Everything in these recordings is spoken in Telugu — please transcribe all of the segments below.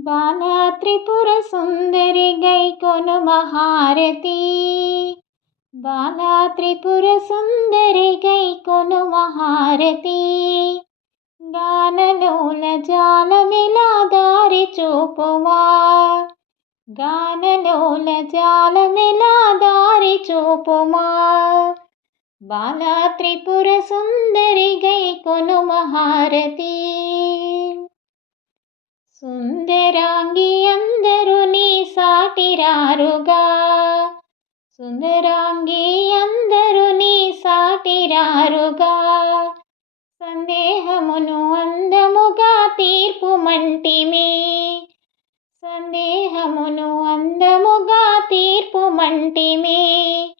బాలా త్రిపుర సుందరి గై కొను మహారతి బాలా త్రిపుర సుందరి గై కొను మహారతి గానలోల జాలమిలా దారి చూపువా గానలోల జాలమిలా దారి చూపుమా బాలా త్రిపుర సుందరి గై కొను మహారతి సుందరాంగి అందరూ నీ సాటిరారుగా. సుందరాంగి అందరూ నీ సాటిరారుగా. సందేహమును అందముగా తీర్పు మంటిమి. సందేహమును అందముగా తీర్పు మంటిమి.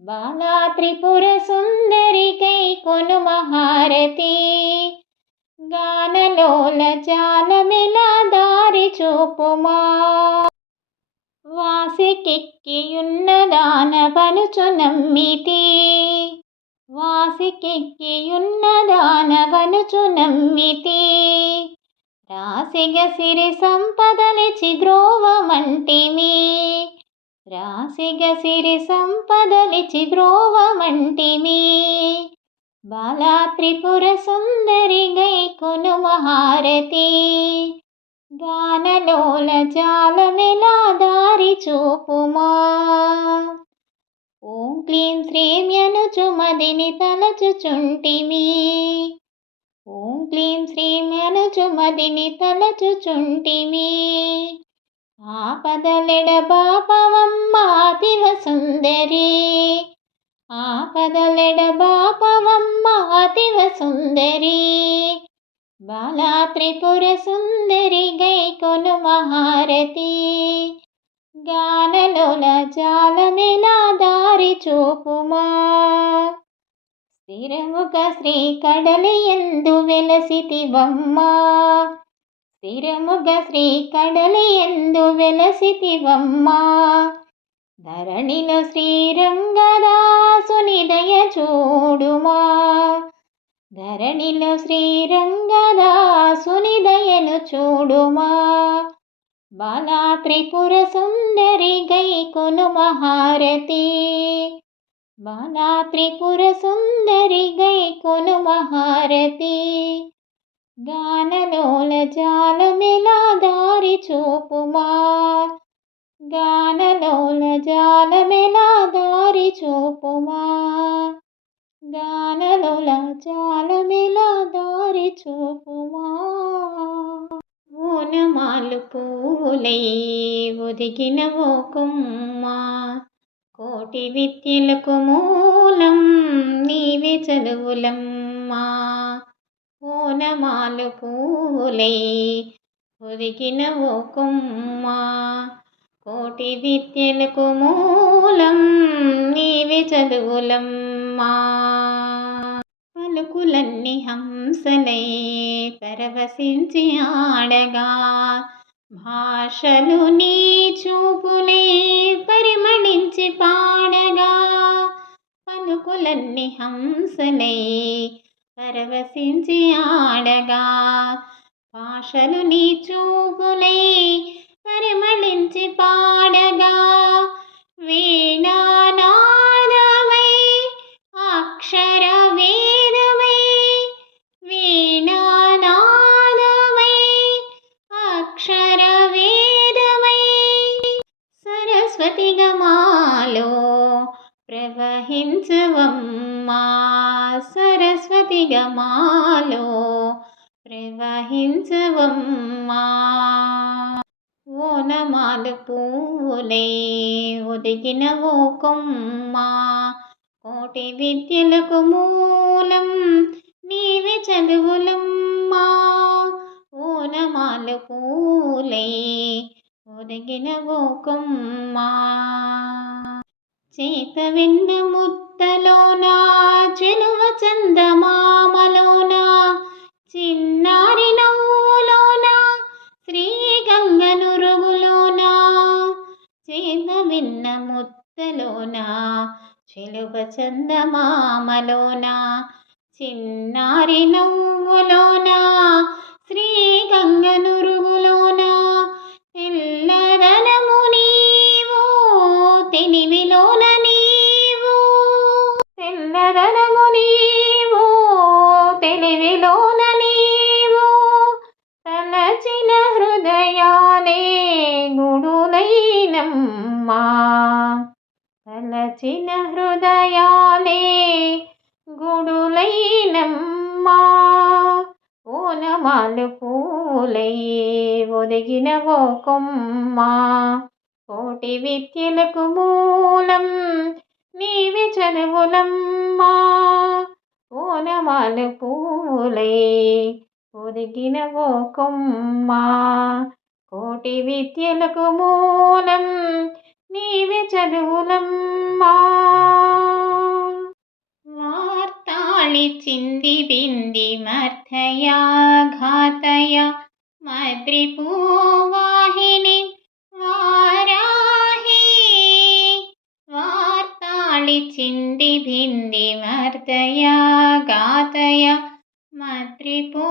బాలా త్రిపుర సుందరికై కొను మహారతి. గానలోల జాలమిలా దారి చూపుమా? వాసికెక్కియున్నదాన పలుచు నమ్మితి. వాసికెక్కియున్నదాన పలుచు నమ్మితి. రాసిగ సిరి సంపదలిచి ద్రోవమంటిమి రాసిగ సిరి సంపదలిచి ద్రోవమంటిమి బాలా త్రిపుర సుందరి గై కొను మహారతి గానలోల జాలమిలా దారి చూపుమా? ఓం క్లీం శ్రీమ్యనుచు మదిని తలచుచుంటిమి. ఓం క్లీం శ్రీమ్యనుచు మదిని తలచుచుంటిమి. ఆపదలెడ బాపవమ్మ అతివ సుందరి. ఆపదలెడబాపవమ్మ అతివ సుందరి. బాలా త్రిపుర సుందరి గై కొను మహారతి. గానలోల జాలమిలా దారి చూపుమా. స్థిరముగ శ్రీ కడలి ఎందు వెలసితి బొమ్మ స్థిరముగ శ్రీ కడలి ఎందు వెలసితి బొమ్మ ధరణిలో శ్రీరంగదాసుని దయ చూడుమా. ధరణిలో శ్రీరంగదాసుని దయను చూడుమా. బాలా త్రిపుర సుందరి గై కొను మహారతి. బాలా త్రిపుర సుందరి గై కొను మహారతి. గానలోల జాలమిలా దారి చూపుమా. గానలోల జాలమిలా దారి చూపుమా? గానలోల జాలమిలా దారి చూపుమా? ఓనమాలు పూలై ఒదిగిన ఓ కొమ్మ కోటి విద్యలకు మూలం నీవే చదువులమ్మా. ఓనమాలు పూలై ఒదిగిన ఓ కొమ్మ కోటి విద్యలకు మూలం నీవే చదువులమ్మా. పలుకులన్నీ హంసలై పరవశించి ఆడగా. భాషలు నీ చూపులై పరిమళించి పాడగా. పలుకులన్నీ హంసలై పరవశించి ఆడగా. భాషలు నీ చూపులై పరిమళించి పాడగా వీణానాదమై అక్షర ఒదిగిన ఓ కొమ్మ కోటి విద్యలకు మూలం నీవే చదువులమ్మా. ఓనమాలు పూలే ఒదిగిన ఓ కొమ్మ చేత వెన్న ముద్దలోన చెలువ చందమా. చిలువ చందమామలోన చిన్నారి నవ్వులోనా? శ్రీ గంగనురుగులోన తెల్లదనము నీవు తెలివిలోన నీవు. తెల్లదనము నీవు తెలివిలోన నీవు. తలచిన హృదయాలే గుడులైనమ్మా తలచిన హృదయాలే గుడులైనమ్మా. ఓనమాలు పూలయ్యే ఒదిగిన ఓ కొమ్మ. కోటి విద్యలకు మూలం నీవి చదువులమ్మా. ఓనమాలు పూలే ఒదిగిన ఓ కొమ్మ. కోటి విద్యలకు మూలం నీవి చదువులమ్మా వార్తాళిచింది బింది మర్ధయా ఘాతయ మద్రిపూవాహిని వారాహి వార్తాళిచింది బింది మర్దయా గాతయ మద్రిపూవాహిని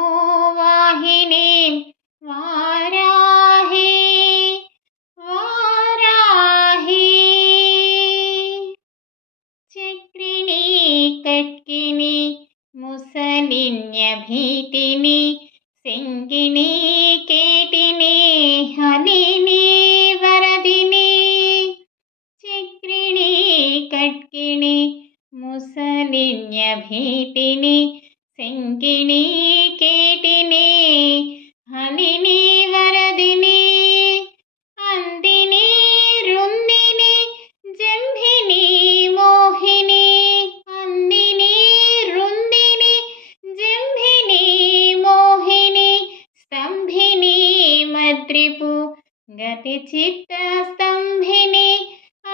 గతి చిత్త స్తంభిని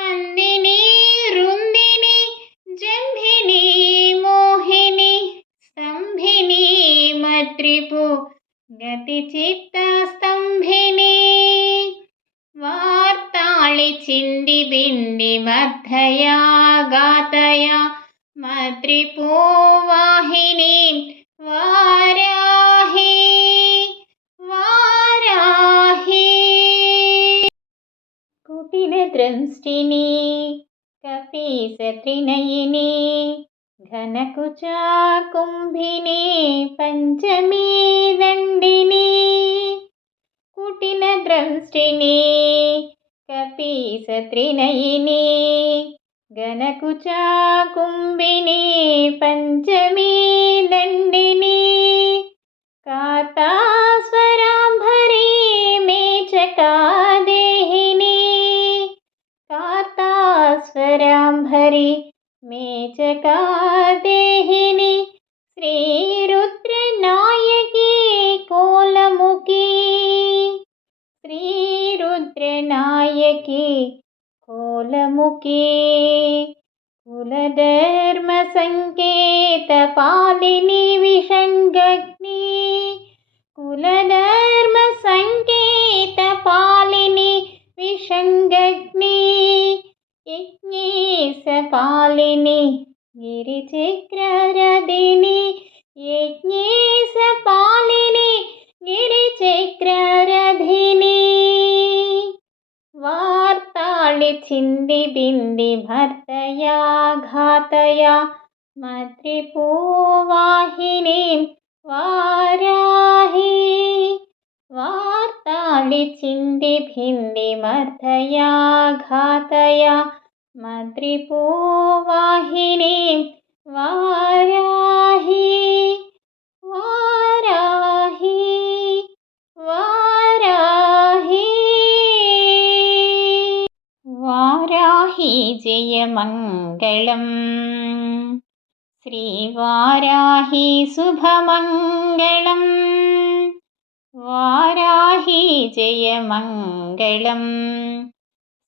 అందిని రుందిని జంభిని మోహిని స్తంభిని మత్రిపు గతి చిత్త స్తంభిని వార్తాళి వార్తాళిచింది బింది మధ్యయా పుట్టిన ద్రంష్టిని కపీస త్రినయిని గణకుచా కుంభిని పంచమీ దండిని కార్తాస్వరాంభరి మేచకాదేహిని కార్తాస్వరాంభరి మేచకాదేహిని శ్రీరుత్ శ్రీరుద్రనాయకి కోలముఖి కులధర్మ సంకేత పాలిని విషంగగ్ని కులధర్మ సంకేత छिन्दिबिन्दिभर्तया घातया मद्रिपूवाहिनीं वाराहि। वारतालि छिन्दी घातया मद्रिपूवाहिनीं वाराहि। വിജയമംഗളം ശ്രീവാരാഹി ശുഭമംഗളം വാരാഹി ജയമംഗളം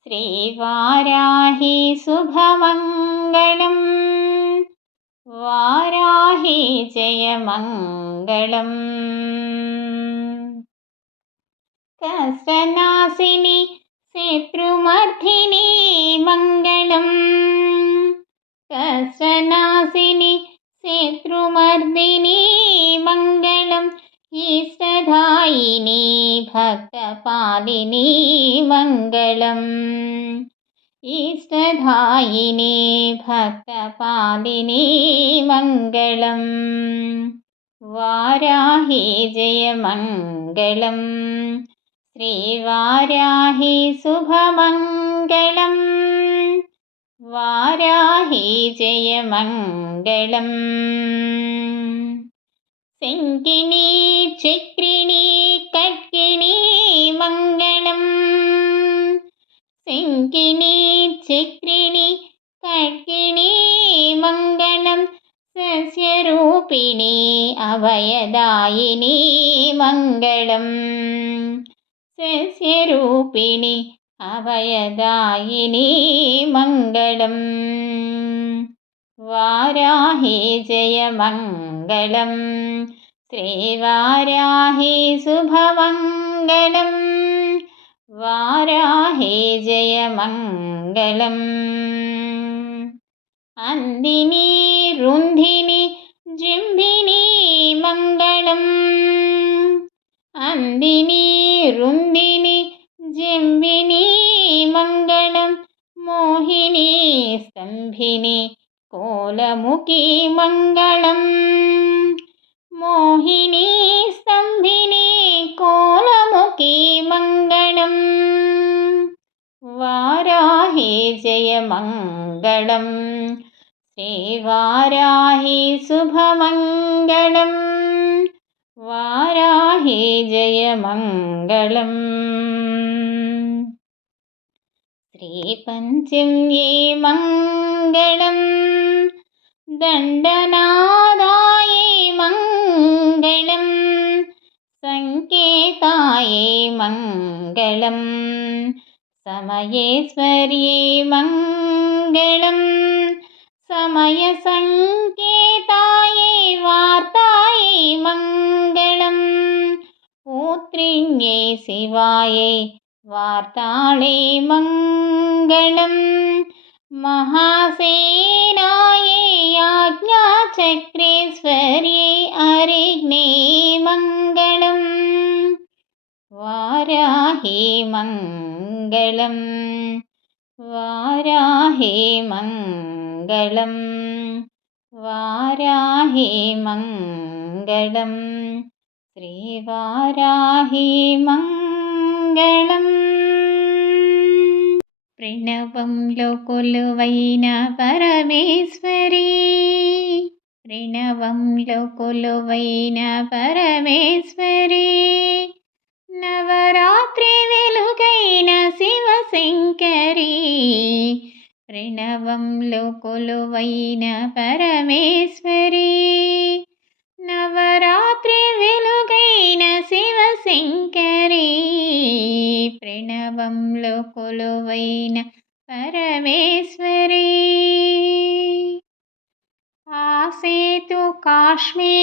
ശ്രീവാരാഹി ശുഭമംഗളം വാരാഹി ജയമംഗളം കസനാസിനി ശത്രുമർദ്ധിനി മംഗളം കഷ്ടനാശിനി ശത്രുമർദ്ദിനി മംഗളം ഈഷ്ടദായിനി ഭക്തപാലിനി മംഗളം ഈഷ്ടദായിനി ഭക്തപാലിനി മംഗളം വാരാഹി ജയമംഗളം श्रीवाराहि शुभमङ्गलम्। वाराहि जयमङ्गलम्। शङ्किणी चिक्रिणी कर्किणी मङ्गलम्। सिङ्गिणी चिक्रिणी कर्किणीमङ्गलं सस्यरूपिणी अभयदायिनी मङ्गलम्। സസ്യരൂപിണി അഭയദായിനി മംഗളം. വാരാഹി ജയമംഗളം. ശ്രീവാരാഹി ശുഭമംഗളം. വാരാഹി ജയമംഗളം. അന്തിനി രുന്ധിനി ജംഭിനി മംഗളം. జింభిని మంగళం అందిని రుందిని జింబిని మంగళం మోహిని స్తంభిని కోలముఖి మంగళం మోహిని స్తంభిని కోలముఖి మంగళం వారాహి జయమంగళం വാരാഹേ ജയമംഗളം. ശ്രീപഞ്ചമ്യേ മംഗളം ദണ്ഡനാദായേ മംഗളം സങ്കേതായ മംഗളം സമയേശ്വര്യേ മംഗളം സമയസങ്കേ തായേ വാർത്തായേ മംഗളം. പൂത്രിഞ്ഞേ ശിവായേ വാർത്താളേ മംഗളം. മഹാസേനായേ ആജ്ഞാചക്രേശ്വര്യേ അരിഗ്നേ മംഗളം. വാരാഹേ മംഗളം. വാരാഹേ മംഗളം. వారాహి మంగళం శ్రీ వారాహి మంగళం ప్రణవంలో కొలువైన పరమేశ్వరి ప్రణవంలో కొలువైన పరమేశ్వరి నవరాత్రి వెలుగైన శివశంకరీ ప్రణవంలో కొలువైన పరమేశ్వరి. నవరాత్రి వెలుగైన శివశంకరి. ప్రణవంలో కొలువైన పరమేశ్వరి. ఆసేతు కాశ్మీర్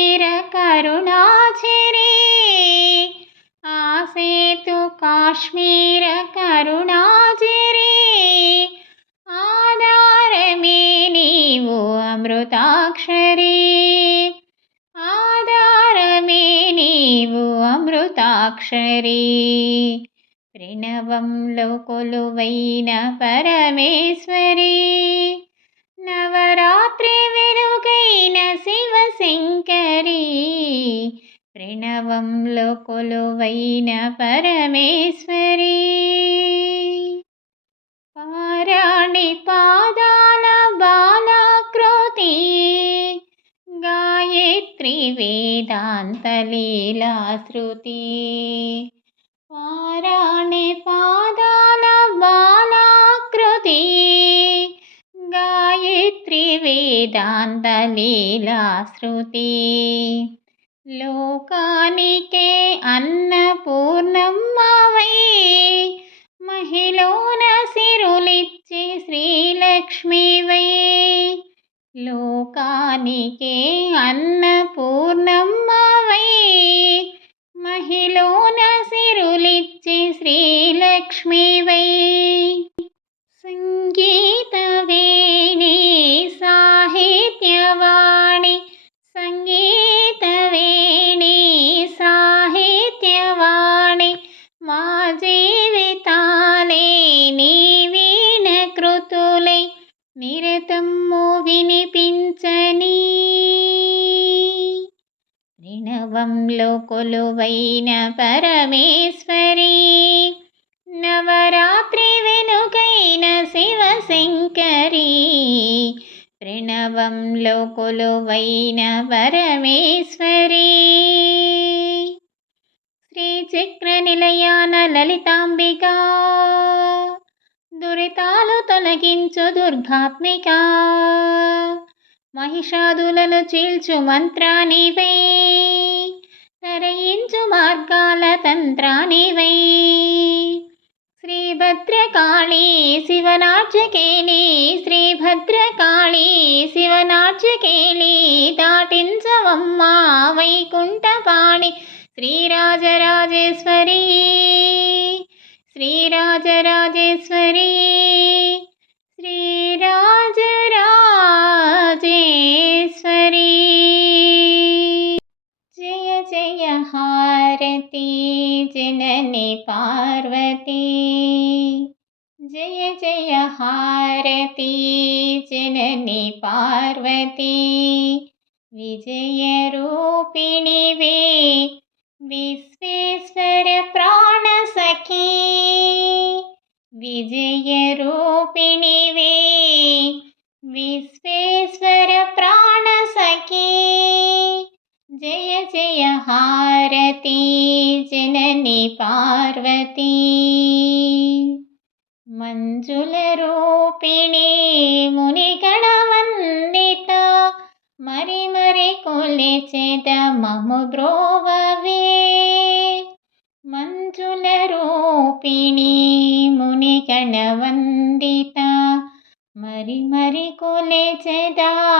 అమృతాక్షరి ప్రణవంలో కొలువైన పరమేశ్వరి. నవరాత్రి వెలుగైన శివశంకరి. ప్రణవంలో కొలువైన పరమేశ్వరి. పారాణి పాదాల బాలాకృతి. త్రివేదాంతలీలాశ్రుతి. వేదాంతలీలా పారాణి పాదాల బాలాకృతి. గాయత్రి వేదాంతలీలాశ్రుతి. లోకానికే అన్నపూర్ణమ్మవై. మహిళన సిరులిచ్చి శ్రీలక్ష్మివై. లోకానికే అన్నపూర్ణమ్మవై మహిళ నసి నిలయాన లలితాంబిక. దురితాలు తొలగించు దుర్గాత్మిక మహిషాదులను చీల్చు మంత్రానివై తరయించు మార్గాల తంత్రానివై శ్రీభద్రకాళీ శివనాట్యకేళి శ్రీభద్రకాళీ శివనాట్యకేళి దాటించవమ్మా వైకుంఠపాణి. श्रीराजराजेश्वरी। श्रीराजराजेश्वरी। श्रीराजराजेश्वरी। जय जय हारती जननी पार्वती। जय जय हारती जननी पार्वती। विजयरूपिणी वे विश्वेश्वरप्राणसखी विजयरूपिणि वे विश्वेश्वरप्राणसखी। जय जय हारती जननि पार्वती। मञ्जुलरूपिणी मुनिगण कुले चेद मम ब्रोववे। मञ्जुलरूपिणी मुनिगणवन्दिता। मरि मरि कुले च दा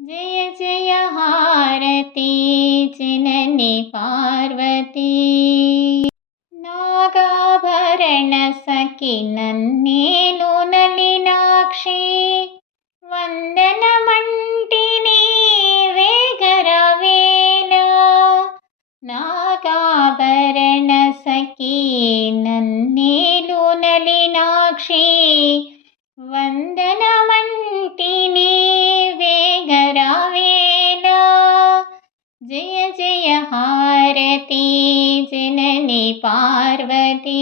जय जय हारती जननि पार्वती। नागाभरणसखिनीलो न नलिनाक्षी। వందనమంటిని వేగరవేల నాగాభరణ సఖి నన్నేలు నలినాక్షి వందనమంటిని వేగరవేల జయ జయ హారతి జనని పార్వతీ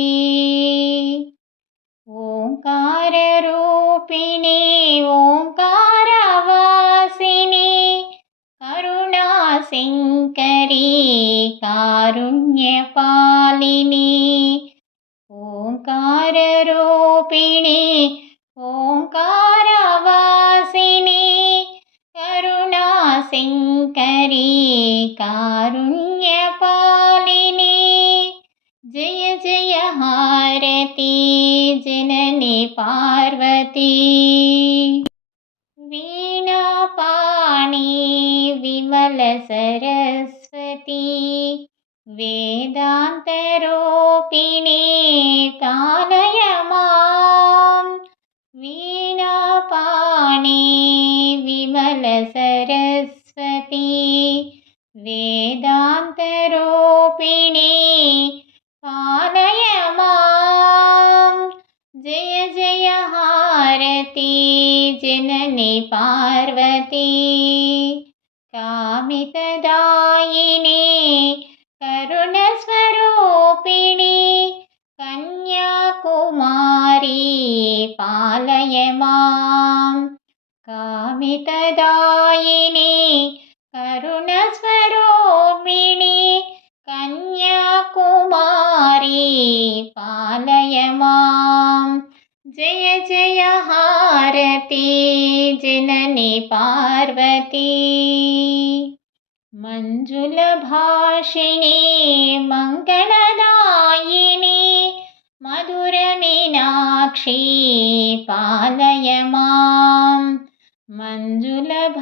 सरस्वती जननी पार्वती। मञ्जुलभाषिणी मङ्गलदायिनी मधुरमीनाक्षी पालय मां मञ्जुलभाषिणी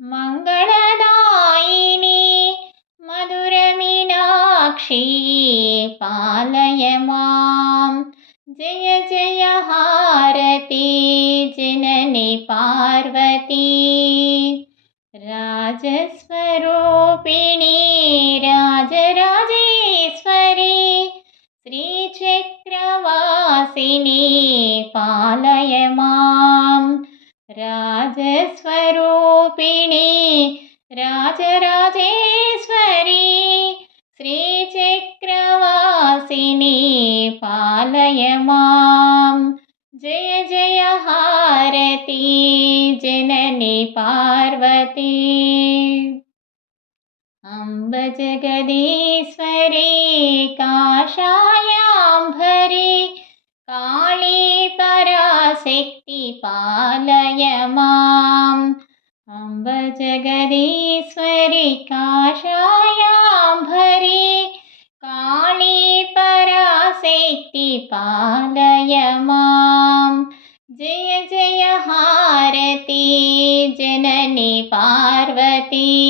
मङ्गलदायिनी मधुरमीनाक्षी पालय मा य जननी पार्वती। राजस्वरूपिणी राजराजेश्वरी श्रीचक्रवासिनी पालय मां राजस्वरूपिणी राजराजेश्वरी श्रीचक्रवासिनी पालय मा जननी पार्वती। अम्ब जगदीश्वरी काशायां भरी काणि पालय माम्। अम्ब जगदीश्वरी काशायां काली पराशक्ति पालय माम्। जननी पार्वती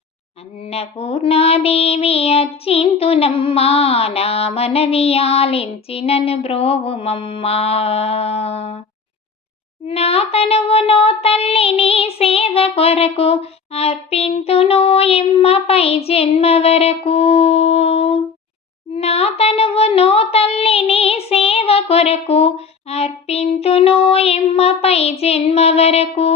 అన్నపూర్ణాదేవి అర్చింతునమ్మా నా మనవి ఆలించినను బ్రోవుమమ్మా. నా తనువునో తల్లి నీ సేవ కొరకు అర్పింతును ఎమ్మపై జన్మ వరకు. నా తనువును తల్లి నీ సేవ కొరకు అర్పింతును ఎమ్మపై జన్మ వరకు.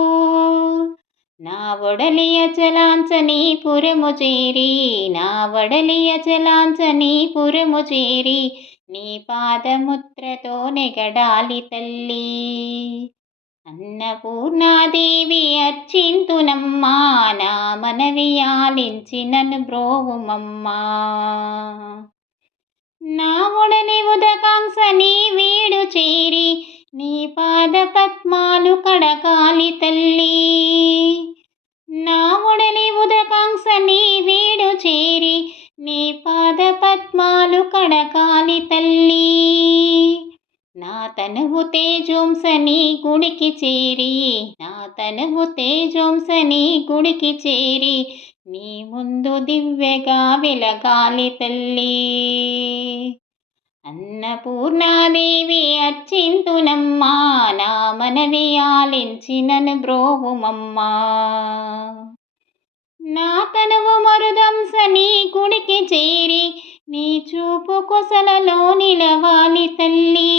నా ఒడలియ చలాంచని పురము చేరి నా ఒడలియ చలాంచని పురము చేరి నీ పాదముత్రతో నెగడాలి తల్లి. అన్నపూర్ణాదేవి అర్చింతునమ్మా నా మనవి ఆలించినను బ్రోవుమమ్మా. నా ఉడని ఉదకాంక్ష నీ వీడు చేరి నీ పాద పద్మాలు కడకాలి తల్లి. నా ఉడని ఉదకాంక్ష నీ వీడు చేరి నీ పాద పద్మాలు కడకాలి తల్లి. నా తనువు తేజోంస నీ గుడికి చేరి నా తనువు తేజోంస నీ గుడికి చేరి నీ ముందు దివ్యగా వెలగాలి తల్లి. అన్నపూర్ణాదేవి అర్చింతునమ్మా నా మనవి ఆలించినను బ్రోవుమమ్మా. నా తనువు మరుదంస నీ కుడికి చేరి నీ చూపు కొసలలో నిలవాలి తల్లి.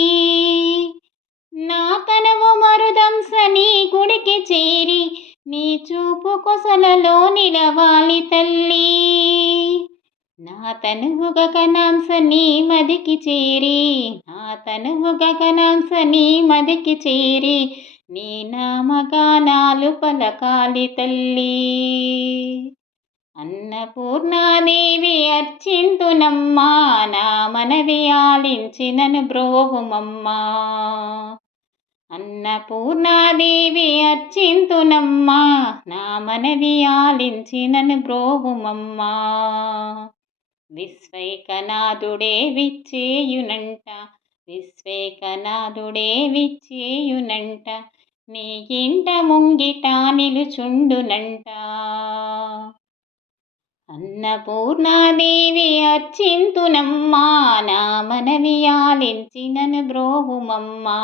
నా తనువు మరుదంస నీ కుడికి చేరి నీ చూపు కొసలలో నిలవాలి తల్లి. నా తనువు గగనాంశ నీ మదికి చేరి నా తనువు గగనాంశ నీ మదికి చేరి నీ నామగానాలు పలకాలి తల్లి. అన్నపూర్ణాదేవి అర్చింతునమ్మా నా మనవి ఆలించినను బ్రోవుమమ్మా. అన్నపూర్ణాదేవి అర్చింతునమ్మా నా మనవి ఆలించినను బ్రోవుమమ్మా. విశ్వైకనాథుడే విచ్చేయునంట విశ్వేకనాథుడే విచ్చేయునంట నీ ఇంట ముంగిట నిలుచుండునంట. అన్నపూర్ణాదేవి అర్చింతునమ్మా నా మనవి ఆలించినను బ్రోవుమమ్మా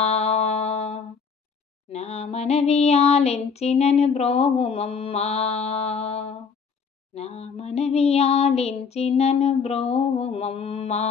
నా మనవి ఆలించినను బ్రోవుమమ్మా నా మనవి ఆలించినను బ్రోవుమమ్మా.